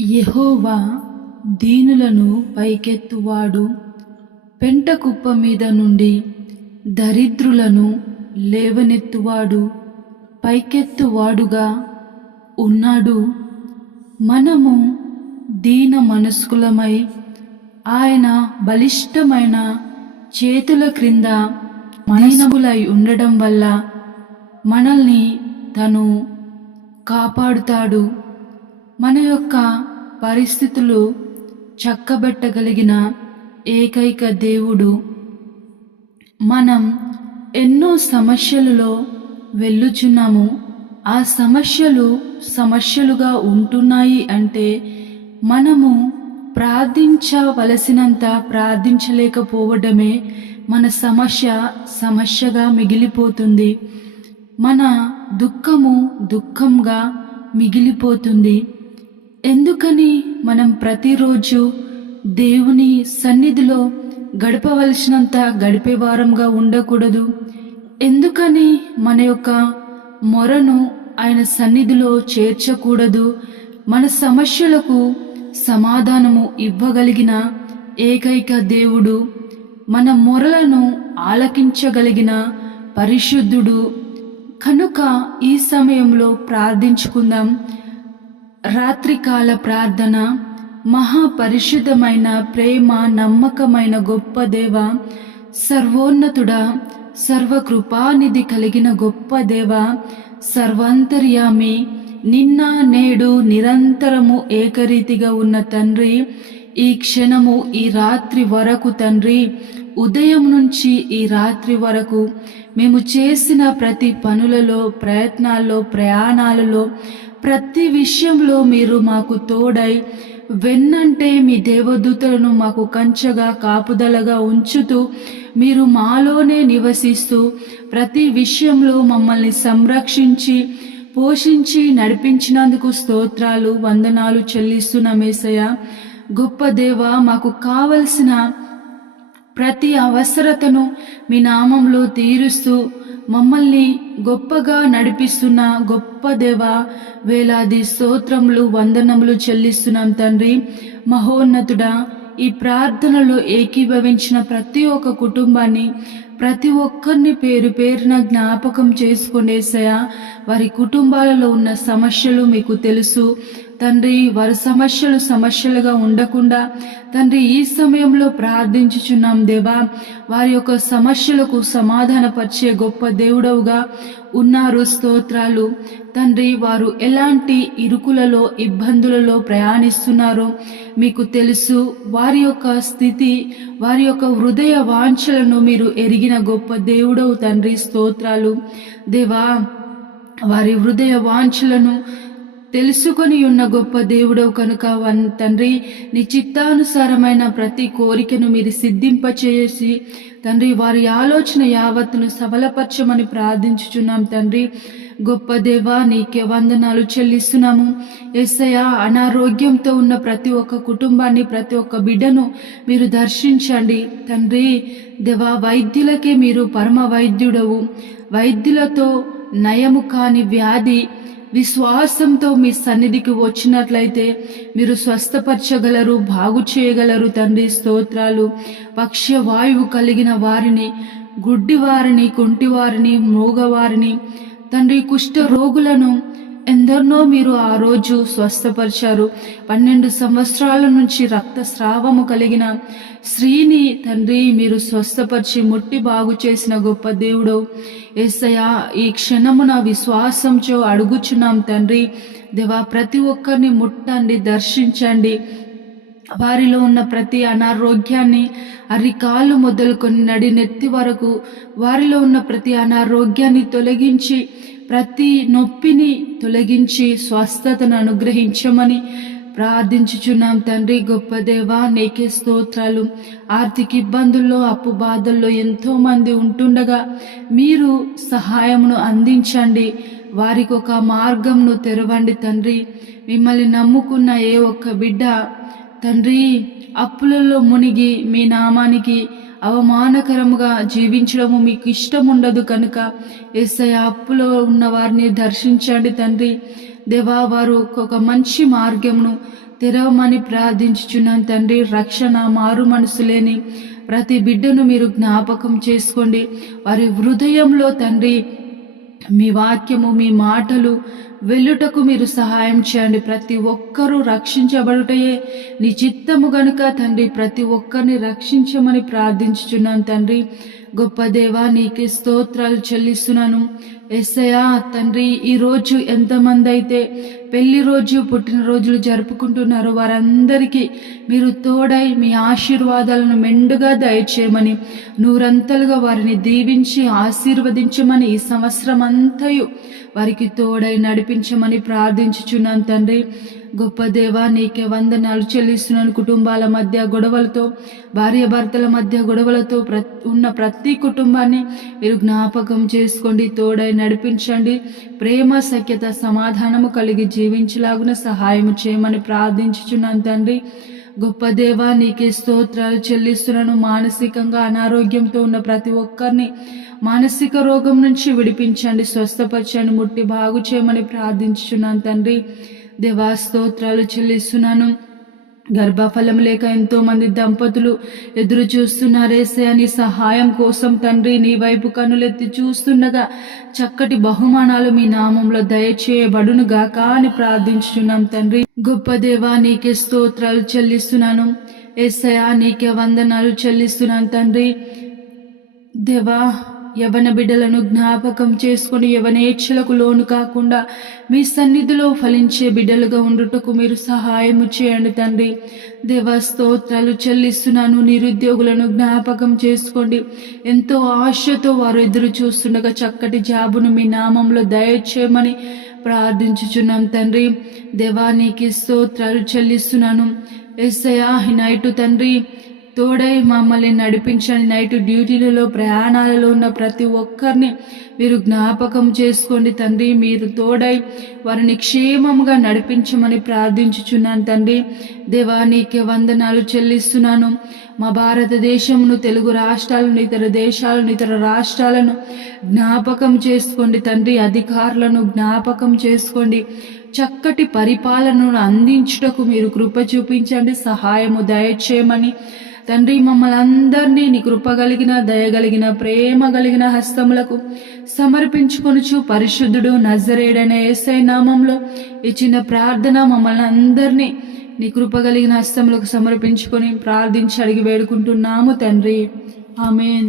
యెహోవా దీనులను పైకెత్తువాడు. పెంట కుప్ప మీద నుండి దరిద్రులను లేవనెత్తువాడు. పైకెత్తువాడుగా ఉన్నాడు. మనము దీన మనస్కులమై ఆయన బలిష్టమైన చేతుల క్రింద మనసులై ఉండడం వల్ల మనల్ని తను కాపాడుతాడు. మన యొక్క పరిస్థితులు చక్కబెట్టగలిగిన ఏకైక దేవుడు మనం ఎన్నో సమస్యలలో వెళ్ళుచున్నాము. ఆ సమస్యలు సమస్యలుగా ఉంటున్నాయి అంటే మనము ప్రార్థించవలసినంత ప్రార్థించలేకపోవడమే మన సమస్య సమస్యగా మిగిలిపోతుంది. మన దుఃఖము దుఃఖంగా మిగిలిపోతుంది. ఎందుకని మనం ప్రతిరోజు దేవుని సన్నిధిలో గడపవలసినంత గడిపే వారంగా ఉండకూడదు? ఎందుకని మన యొక్క మొరను ఆయన సన్నిధిలో చేర్చకూడదు? మన సమస్యలకు సమాధానము ఇవ్వగలిగిన ఏకైక దేవుడు మన మొరలను ఆలకించగలిగిన పరిశుద్ధుడు. కనుక ఈ సమయంలో ప్రార్థించుకుందాం. రాత్రికాల ప్రార్థన మహాపరిశుద్ధమైన ప్రేమ నమ్మకమైన గొప్ప దేవ సర్వోన్నతుడా సర్వకృపానిధి కలిగిన గొప్ప దేవ సర్వాంతర్యామి నిన్న నేడు నిరంతరము ఏకరీతిగా ఉన్న తండ్రి ఈ క్షణము ఈ రాత్రి వరకు తండ్రి ఉదయం నుంచి ఈ రాత్రి వరకు మేము చేసిన ప్రతి పనులలో ప్రయత్నాల్లో ప్రయాణాలలో ప్రతి విషయంలో మీరు మాకు తోడై వెన్నంటే మీ దేవదూతలను మాకు కంచగా కాపుదలగా ఉంచుతూ మీరు మాలోనే నివసిస్తూ ప్రతి విషయంలో మమ్మల్ని సంరక్షించి పోషించి నడిపించినందుకు స్తోత్రాలు వందనాలు చెల్లిస్తున్నామేసయ్య గొప్ప దేవ మాకు కావలసిన ప్రతి అవసరతను మీ నామంలో తీరుస్తూ మమ్మల్ని గొప్పగా నడిపిస్తున్న గొప్ప దేవ వేలాది స్తోత్రములు వందనములు చెల్లిస్తున్నాం తండ్రి. మహోన్నతుడా ఈ ప్రార్థనలో ఏకీభవించిన ప్రతి ఒక్క కుటుంబాన్ని ప్రతి ఒక్కరిని పేరు పేరున జ్ఞాపకం చేసుకునేసయా వారి కుటుంబాలలో ఉన్న సమస్యలు మీకు తెలుసు. తండ్రి వారి సమస్యలు సమస్యలుగా ఉండకుండా తండ్రి ఈ సమయంలో ప్రార్థించుచున్నాం దేవా వారి యొక్క సమస్యలకు సమాధానపరిచే గొప్ప దేవుడవుగా ఉన్నారు స్తోత్రాలు. తండ్రి వారు ఎలాంటి ఇరుకులలో ఇబ్బందులలో ప్రయాణిస్తున్నారో మీకు తెలుసు. వారి యొక్క స్థితి వారి యొక్క హృదయ వాంఛలను మీరు ఎరిగిన గొప్ప దేవుడవు తండ్రి స్తోత్రాలు. దేవా వారి హృదయ వాంఛలను తెలుసుకొని ఉన్న గొప్ప దేవుడవు కనుక వన్ తండ్రి నీ చిత్తానుసారమైన ప్రతి కోరికను మీరు సిద్ధింపచేసి తండ్రి వారి ఆలోచన యావత్తును సబలపరచమని ప్రార్థించుచున్నాం తండ్రి. గొప్ప దేవా నీకే వందనాలు చెల్లిస్తున్నాము. ఎస్ఐ అనారోగ్యంతో ఉన్న ప్రతి ఒక్క కుటుంబాన్ని ప్రతి ఒక్క బిడ్డను మీరు దర్శించండి. తండ్రి దేవా వైద్యులకే మీరు పరమ వైద్యుడవు. వైద్యులతో నయము కాని వ్యాధి విశ్వాసంతో మీ సన్నిధికి వచ్చినట్లయితే మీరు స్వస్థపరచగలరు బాగు చేయగలరు తండ్రి స్తోత్రాలు. పక్షవాయువు కలిగిన వారిని గుడ్డివారిని కొంటివారిని మూగవారిని తండ్రి కుష్ఠ రోగులను ఎందరినో మీరు ఆ రోజు స్వస్థపరిచారు. పన్నెండు సంవత్సరాల నుంచి రక్తస్రావము కలిగిన స్త్రీని తండ్రి మీరు స్వస్థపరిచి ముట్టి బాగు చేసిన గొప్ప దేవుడు. ఏసయ్యా ఈ క్షణమున విశ్వాసంతో అడుగుచున్నాం తండ్రి. దేవా ప్రతి ఒక్కరిని ముట్టండి దర్శించండి. వారిలో ఉన్న ప్రతి అనారోగ్యాన్ని అరికాళ్ళు మొదలుకొని నడి నెత్తి వరకు వారిలో ఉన్న ప్రతి అనారోగ్యాన్ని తొలగించి ప్రతి నొప్పిని తొలగించి స్వస్థతను అనుగ్రహించమని ప్రార్థించుచున్నాం తండ్రి. గొప్ప దేవా నీకే స్తోత్రాలు. ఆర్థిక ఇబ్బందుల్లో అప్పు బాధల్లో ఎంతోమంది ఉంటుండగా మీరు సహాయమును అందించండి. వారికి ఒక మార్గంను తెరవండి తండ్రి. మిమ్మల్ని నమ్ముకున్న ఏ ఒక్క బిడ్డ తండ్రి అప్పులలో మునిగి మీ నామానికి అవమానకరముగా జీవించడము మీకు ఇష్టం ఉండదు కనుక ఎస్ఐ అప్పులో ఉన్న వారిని దర్శించండి తండ్రి. దేవా వారు ఒక మంచి మార్గమును తెరవమని ప్రార్థించుచున్నాను తండ్రి. రక్షణ మారు మనసు లేని ప్రతి బిడ్డను మీరు జ్ఞాపకం చేసుకోండి. వారి హృదయంలో తండ్రి మీ వాక్యము మీ మాటలు వెళ్ళుటకు మీరు సహాయం చేయండి. ప్రతి ఒక్కరూ రక్షించబడుటయే. నీ చిత్తము గనుక తండ్రి ప్రతి ఒక్కరిని రక్షించమని ప్రార్థించుచున్నాను తండ్రి. గొప్ప దేవా నీకే స్తోత్రాలు చెల్లిస్తున్నాను. ఎస్సయా తండ్రి ఈ రోజు ఎంతమంది అయితే పెళ్ళి రోజు పుట్టినరోజులు జరుపుకుంటున్నారో వారందరికీ మీరు తోడై మీ ఆశీర్వాదాలను మెండుగా దయచేయమని నూరంతలుగా వారిని దీవించి ఆశీర్వదించమని ఈ సంవత్సరం అంతయు వారికి తోడై నడిపించమని ప్రార్థించుచున్నాను తండ్రి. గొప్ప దేవా నీకే వందనాలు చెల్లిస్తున్నాను. కుటుంబాల మధ్య గొడవలతో భార్య భర్తల మధ్య గొడవలతో ప్ర ఉన్న ప్రతి కుటుంబాన్ని మీరు జ్ఞాపకం చేసుకోండి తోడై నడిపించండి. ప్రేమ సఖ్యత సమాధానము కలిగి జీవించలాగున సహాయం చేయమని ప్రార్థించుచున్నాను తండ్రి. గొప్ప దేవా నీకే స్తోత్రాలు చెల్లిస్తున్నాను. మానసికంగా అనారోగ్యంతో ఉన్న ప్రతి ఒక్కరిని మానసిక రోగం నుంచి విడిపించండి స్వస్థపరచండి ముట్టి బాగు చేయమని ప్రార్థించున్నాను తండ్రి. దేవా స్తోత్రాలు చెల్లిస్తున్నాను. గర్భఫలం లేక ఎంతో మంది దంపతులు ఎదురు చూస్తున్నారేసే అని సహాయం కోసం తండ్రి నీ వైపు కనులెత్తి చూస్తుండగా చక్కటి బహుమానాలు మీ నామంలో దయచేయబడును గాక అని ప్రార్థించున్నాం తండ్రి. గొప్ప దేవా నీకే స్తోత్రాలు చెల్లిస్తున్నాను. ఎస్సయా నీకే వందనాలు చెల్లిస్తున్నాను తండ్రి. దేవా యవన బిడ్డలను జ్ఞాపకం చేసుకుని యవనేచ్ఛలకు లోను కాకుండా మీ సన్నిధిలో ఫలించే బిడ్డలుగా ఉండుటకు మీరు సహాయము చేయండి తండ్రి. దేవస్తోత్రాలు చెల్లిస్తున్నాను నిరుద్యోగులను జ్ఞాపకం చేసుకోండి. ఎంతో ఆశతో వారు ఎదురు చూస్తుండగా చక్కటి జాబును మీ నామంలో దయచేయమని ప్రార్థించుచున్నాం తండ్రి. దేవానికి స్తోత్రాలు చెల్లిస్తున్నాను. ఎస్ఐ నైటు తండ్రి తోడై మమ్మల్ని నడిపించండి. నైట్ డ్యూటీలలో ప్రయాణాలలో ఉన్న ప్రతి ఒక్కరిని మీరు జ్ఞాపకం చేసుకోండి. తండ్రి మీరు తోడై వారిని క్షేమంగా నడిపించమని ప్రార్థించుచున్నాను తండ్రి. దేవా నీకే వందనాలు చెల్లిస్తున్నాను. మా భారతదేశమును తెలుగు రాష్ట్రాలను ఇతర దేశాలను ఇతర రాష్ట్రాలను జ్ఞాపకం చేసుకోండి తండ్రి. అధికారులను జ్ఞాపకం చేసుకోండి. చక్కటి పరిపాలనను అందించుటకు మీరు కృప చూపించండి. సహాయము దయచేయమని తండ్రి మమ్మల్ని అందరినీ నీ కృపగలిగిన దయగలిగిన ప్రేమ కలిగిన హస్తములకు సమర్పించుకొనుచు పరిశుద్ధుడు నజరేడైన ఏసై నామంలో ఇచ్చిన ప్రార్థన మమ్మల్ని అందరినీ నీ కృపగలిగిన హస్తములకు సమర్పించుకొని ప్రార్థించి అడిగి వేడుకుంటున్నాము తండ్రి. ఆమెన్.